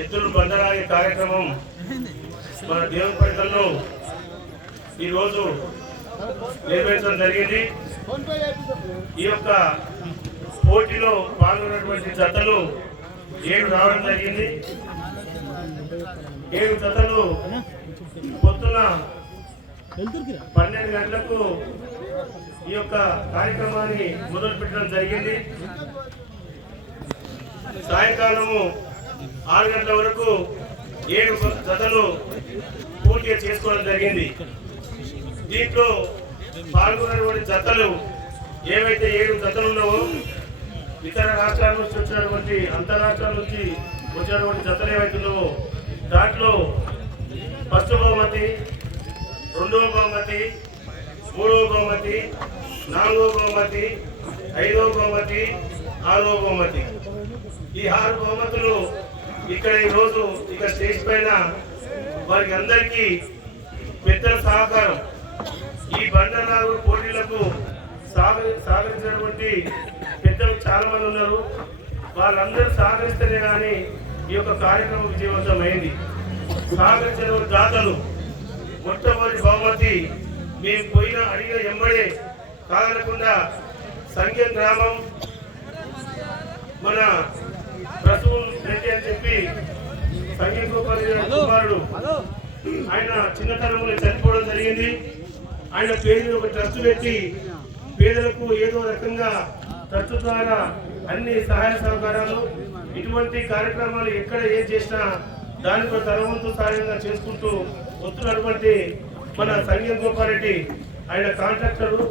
ఎత్తులు బండరాయి కార్యక్రమం మన దేవునిపేటలో ఈరోజు నిర్వహించడం జరిగింది. ఈ యొక్క పోటీలో పాల్గొన్నటువంటి జతలు 7 రావడం జరిగింది. 7 జతలు పొద్దున 12 గంటలకు ఈ యొక్క కార్యక్రమాన్ని మొదలు పెట్టడం జరిగింది. సాయంకాలము 6 గంటల వరకు 7 జతలు పూర్తి చేసుకోవడం జరిగింది. దీంట్లో పాల్గొన్నటువంటి జతలు ఏవైతే 7 జతలు ఉన్నావో ఇతర రాష్ట్రాల నుంచి వచ్చినటువంటి అంతరాష్ట్రాల నుంచి వచ్చినటువంటి జతలు ఏవైతే ఉన్నావో దాంట్లో ఫస్ట్ బహుమతి, 2వ బహుమతి, 3వ బహుమతి, 4వ బహుమతి, 5వ బహుమతి, 6వ బహుమతి, ఈ 6 బహుమతులు ఇక్కడ ఈరోజు ఇక స్టేజ్ పైన వారికి అందరికీ పెద్దల సహకారం. ఈ బండరారు పోటీలకు సహకరించినటువంటి పెద్దలు చాలా మంది ఉన్నారు. వాళ్ళందరూ సహకరిస్తేనే కానీ ఈ యొక్క కార్యక్రమం విజయవంతమైంది. సహకరించిన దాతలు మొట్టమొదటి బహుమతి మేము పోయిన అడిగిన ఎంబడే కాదనకుండా సంఖ్యం గ్రామం మన ప్రసూల్ రెడ్డి అని చెప్పి సంఖ్యం కుమారుడు ఆయన చిన్నతనంలో చనిపోవడం జరిగింది. ఆయన పేరు ఒక ట్రస్ట్ పెట్టి పేదలకు ఏదో రకంగా ట్రస్ట్ ద్వారా అన్ని సహాయ సహకారాలు ఇటువంటి కార్యక్రమాలు ఎక్కడ ఏం చేసినా దానికి తరవంతు సాయంగా చేసుకుంటూ వస్తున్నటువంటి మన సంగీత గోపారెడ్డి ఆయన కాంట్రాక్టరు.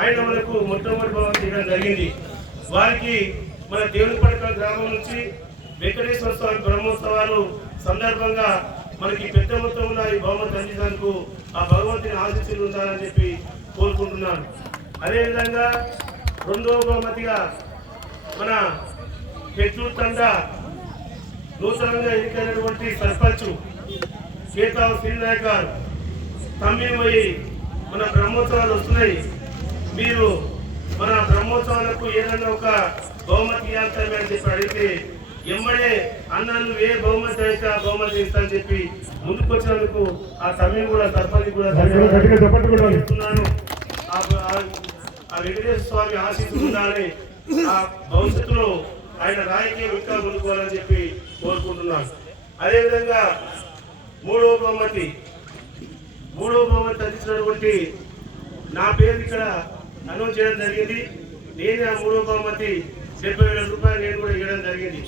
ఆయన మనకు మొట్టమొదటి బహుమతి ఇవ్వడం జరిగింది. వారికి మన దేవునిపడక గ్రామం నుంచి వెంకటేశ్వర స్వామి బ్రహ్మోత్సవాలు సందర్భంగా మనకి పెద్ద మొత్తంలో ఈ బహుమతి అందించేందుకు ఆ భగవంతుని ఆశీస్సులు ఉండాలని చెప్పి కోరుకుంటున్నాను. అదేవిధంగా 2వ బహుమతిగా మన పెద్దూరు తండ నూతనంగా ఎన్నికైనటువంటి సర్పంచ్ కేతావు శ్రీనాయక్ గారు తమ్మిపోయి మన బ్రహ్మోత్సవాలు వస్తున్నాయి, మీరు మన బ్రహ్మోత్సవాలకు ఏదైనా ఒక బహుమతి ఇవ్వాలి అని చెప్పి అడిగితే ఎమ్మడే అన్న నువ్వు ఏ బహుమతి అయితే ఆ బహుమతి ఇస్తానని చెప్పి ముందుకు వచ్చినందుకు ఆ తమ్మిని కూడా సర్పంచ్ కూడా చెప్తున్నాను. ఆ వెంకటేశ్వర స్వామి ఆశీస్సులు ఉండాలని, ఆ భవిష్యత్తులో ఆయన రాజకీయం ఇంకా ముందుకోవాలని చెప్పి కోరుకుంటున్నాను. అదేవిధంగా 3వ బహుమతి అందించినటువంటి నా పేరు ఇక్కడ అనౌన్స్ చేయడం జరిగింది. నేను ఆ 3వ బహుమతి 70,000 రూపాయలు నేను కూడా ఇవ్వడం జరిగింది.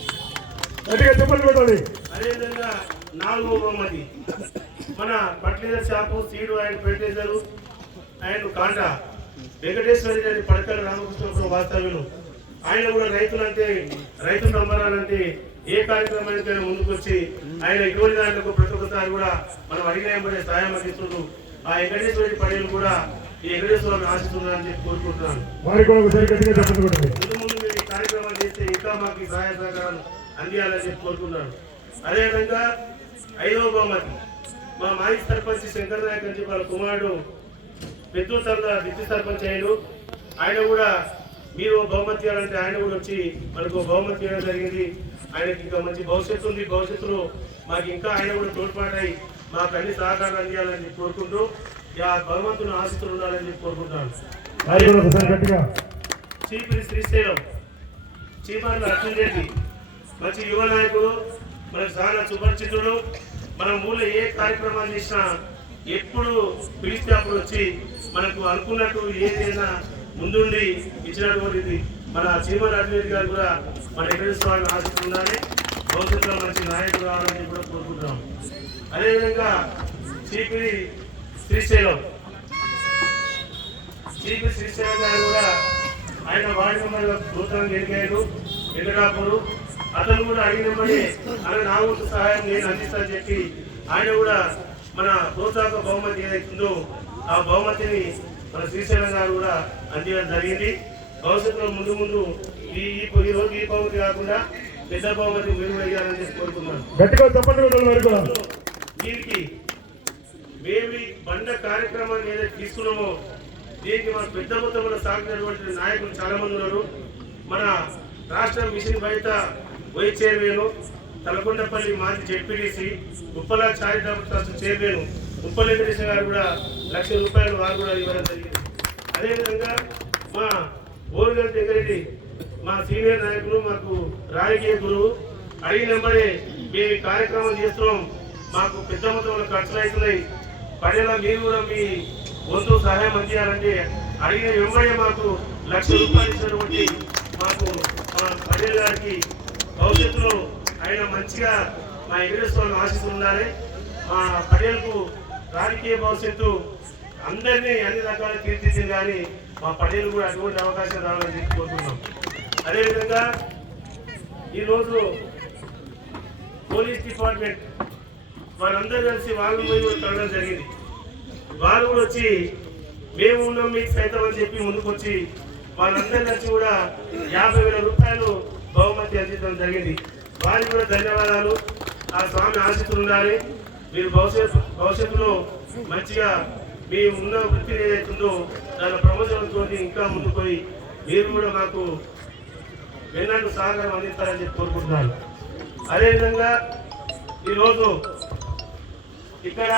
అదేవిధంగా 4వ బహుమతి మన ఫర్టిలైజర్ షాపు సీడు ఆయన ఫెర్టిలైజరు ఆయన కాంటా వెంకటేశ్వర రెడ్డి పడకల రామకృష్ణపురం వాస్తవ్యులు. ఆయన కూడా రైతు సంబరాలంటే ఏ కార్యక్రమానికైనా ముందుకు వచ్చి ఆయన ఇటువంటి దాంట్లో ప్రతి ఒక్కసారి కూడా మనం అడిగిన సాయం అందిస్తుంటూ ఆ వెంకటేశ్వర పడేలు కూడా ఈ వెంకటేశ్వర ఆశిస్తున్నారని చెప్పి కోరుకుంటున్నాను. ముందు మీరు ఈ కార్యక్రమాలు చేస్తే ఇంకా మాకు సహాయ సహకారాలు అందియాలని చెప్పి కోరుకుంటున్నాను. అదేవిధంగా 5వ బహుమతి మా మాజీ సర్పంచ్ శంకర్ నాయక్ అని చెప్పి వాళ్ళ కుమారుడు పెద్దూరు తండ డిప్యూటీ సర్పంచ్ అయ్యాడు. ఆయన కూడా మీరు బహుమతి ఇవ్వాలంటే ఆయన కూడా వచ్చి మనకు బహుమతి ఇవ్వడం జరిగింది. ఆయనకి ఇంకా మంచి భవిష్యత్తు ఉంది. భవిష్యత్తులో మాకు ఇంకా ఆయన కూడా తోడ్పాటై మాకు అన్ని సహకారాలు అందియాలని కోరుకుంటూ ఆ భగవంతుని ఆశీస్సులు ఉండాలని చెప్పి కోరుకుంటున్నాను. చీపిరి శ్రీశైలం చీపార్ల అర్జున్ రెడ్డి మంచి యువ నాయకుడు, మనకు చాలా సుపరిచితుడు. మన ఊళ్ళో ఏ కార్యక్రమాలు చేసినా ఎప్పుడు పిలిస్తే అప్పుడు వచ్చి మనకు అనుకున్నట్టు ఏదైనా ముందుండి ఇచ్చినటువంటిది మన చీమల అర్జున్ గారు కూడా మన వెంకటేశ్వర స్వామి ఆశీస్సులు ఉండాలి. భవిష్యత్తులో మంచి నాయకుడు రావాలని కూడా కోరుకుంటున్నాం. అదేవిధంగా చీపిరి శ్రీశైలం గారు కూడా ఆయన వార్డు మెంబర్గా నూతనంగా ఎన్నికయ్యాడు వెంకటాపురు. అతను కూడా అడిగినప్పుడే ఆయన నా వంతు సహాయం నేను అందిస్తానని చెప్పి ఆయన కూడా మన ప్రోత్సాహక బహుమతి ఏదైతుందో ఆ బహుమతిని మన శ్రీశైలం గారు కూడా అందించడం జరిగింది. భవిష్యత్తులో ముందు ఈ రోజు ఈ బహుమతి కాకుండా పెద్ద బహుమతి మీరు వేయాలని చెప్పి కోరుకున్నాను. దీనికి మేము ఈ బండ కార్యక్రమాన్ని ఏదైతే తీసుకున్నామో దీనికి మన పెద్ద మొత్తంలో సాగినటువంటి నాయకులు చాలా మంది ఉన్నారు. మన రాష్ట్ర మిషన్ బయట వైస్ చైర్మన్, తలకొండపల్లి మాజీ ZPTC, Uppala charitable trust chairman Uppala Venkateswara గారు కూడా ₹1,00,000 వారు కూడా ఇవ్వడం జరిగింది. అదేవిధంగా మా ఓరుగల్ దగ్గరెడ్డి మా సీనియర్ నాయకులు, మాకు రాజకీయ గురువు, అడిగినప్పుడే మేము ఈ కార్యక్రమం చేస్తున్నాం, మాకు పెద్ద మొత్తంలో ఖర్చులు అవుతున్నాయి, పడేలా మీరు కూడా మీ వంతు సహాయం అందించాలంటే అడిగిన వెంబడే మాకు ₹1,00,000 ఇచ్చినటువంటి మాకు మా పటేల్ గారికి భవిష్యత్తులో ఆయన మంచిగా మా వెంకటేశ్వర ఆశిస్తూ ఉండాలి. మా పటేల్కు రాజకీయ భవిష్యత్తు అందరినీ అన్ని రకాల తీర్చిదిద్దింది, కానీ మా పటేల్ కూడా అటువంటి అవకాశం రావాలని చెప్పి కోరుతున్నాం. అదేవిధంగా ఈరోజు పోలీస్ డిపార్ట్మెంట్ వారందరూ కలిసి వాళ్ళు పోయి కూడా కలవడం జరిగింది. వాళ్ళు కూడా వచ్చి మేము ఉన్నాం మీకు సైతం అని చెప్పి ముందుకు వచ్చి వాళ్ళందరూ కలిసి కూడా ₹50,000 బహుమతి అందించడం జరిగింది. వారికి కూడా ధన్యవాదాలు. ఆ స్వామి ఆశీస్సులు ఉండాలి. మీరు భవిష్యత్తులో మంచిగా మీ ఉన్న వృత్తి ఏదైతుందో దాని ప్రమోషన్తో ఇంకా ముందుకు పోయి మీరు కూడా మాకు వెన్నట్టు సహకారం అందిస్తారని చెప్పి కోరుకుంటున్నాను. అదేవిధంగా ఈరోజు ఇక్కడ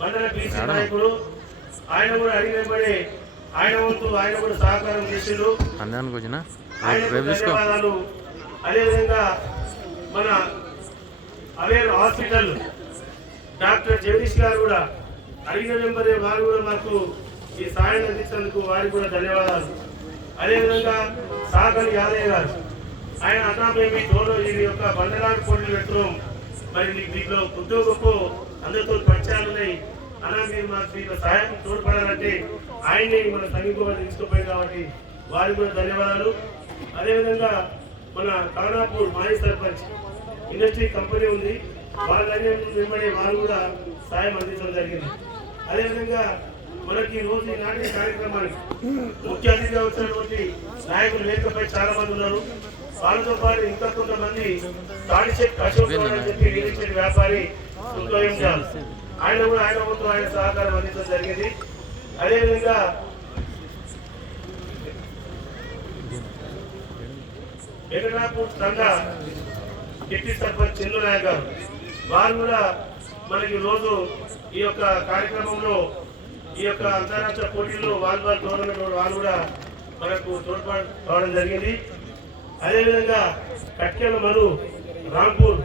మండల బీసీ నాయకుడు ఆయన కూడా అడిగినప్పుడే ఆయన వంతు ఆయన కూడా సహకారం చేసిండు. ధన్యవాదాలు. అదేవిధంగా మన అవేర్ హాస్పిటల్ డాక్టర్ జగదీష్ గారు కూడా అడిగిన వెంబడే వారు కూడా మాకు ఈ సాయం అందించినందుకు వారికి కూడా ధన్యవాదాలు. అదేవిధంగా సాగర్ యాదయ్య గారు ఆయన అన్నా మేము ఈ యొక్క బండలాడు పోటీలు పెడుతున్నాం, మరి దీంట్లో ఉద్యోగపు అందరితో పరిచయాలు ఉన్నాయి అన్నా, మీరు మాకు దీంట్లో సహాయం తోడ్పడాలంటే ఆయన్ని మన సమీపంగా తీసుకుపోయింది కాబట్టి వారికి కూడా ధన్యవాదాలు. అదేవిధంగా మన కానాపూర్ మాజీ సర్పంచ్ ఇండస్ట్రీ కంపెనీ ఉంది, వాళ్ళ వెంబడి వారు కూడా సాయం అందించడం జరిగింది. అదేవిధంగా మనకి రోజు నాటి కార్యక్రమానికి ముఖ్య అతిథిగా వచ్చినటువంటి నాయకులు వేదికపై చాలా మంది ఉన్నారు. వాళ్ళతో పాటు ఇంకా కొంతమంది తాడిశెట్టి అశోక్ అని చెప్పి రియల్ ఎస్టేట్ వ్యాపారి ఆయన కూడా ఆయన వంతు ఆయన సహకారం అందించడం జరిగింది. అదేవిధంగా వెంకటాపూర్ తండా డిప్యూటీ సర్పంచ్ చంద్ర నాయక్ గారు వారు కూడా మనకి రోజు ఈ యొక్క కార్యక్రమంలో ఈ యొక్క అంతర్రాష్ట్ర పోటీల్లో వాలీబాల్ టోర్నమెంట్ వాళ్ళు కూడా మనకు తోడ్పాటు కావడం జరిగింది. అదేవిధంగా కట్కెల మను రాంపూర్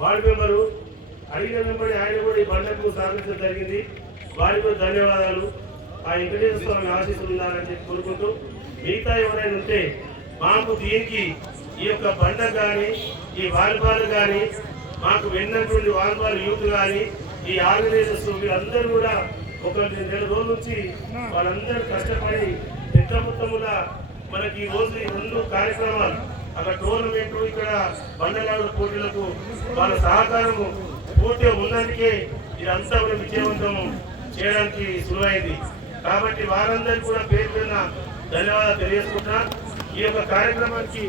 వార్డు మెంబరు అడిగిన వెంబడి ఆయన కూడా ఈ బండకు సాధించడం జరిగింది. వారికి కూడా ధన్యవాదాలు. ఆ వెంకటేశ్వర స్వామి ఆశీస్సులు ఉండాలని చెప్పి కోరుకుంటూ మిగతా ఎవరైనా ఉంటే మాకు దీనికి ఈ యొక్క బండ కానీ ఈ వాలీబాల్ కానీ మాకు వెన్నటువంటి వాలీబాల్ యూత్ కానీ ఈ ఆర్గనైజర్స్ వీళ్ళందరూ కూడా ఒక 2 రోజుల నుంచి వాళ్ళందరూ కష్టపడి పెద్ద మొత్తంలో మనకి ఈ రోజు ఈ 2 కార్యక్రమాలు అక్కడ టోర్నమెంట్ ఇక్కడ బండలాడు పోటీలకు వాళ్ళ సహకారము పూర్తిగా ఉన్నందుకే ఇదంతా కూడా విజయవంతం చేయడానికి సులువైంది. కాబట్టి వారందరికీ కూడా పేరు ధన్యవాదాలు తెలియజేసుకుంటున్నా. ఈ యొక్క కార్యక్రమానికి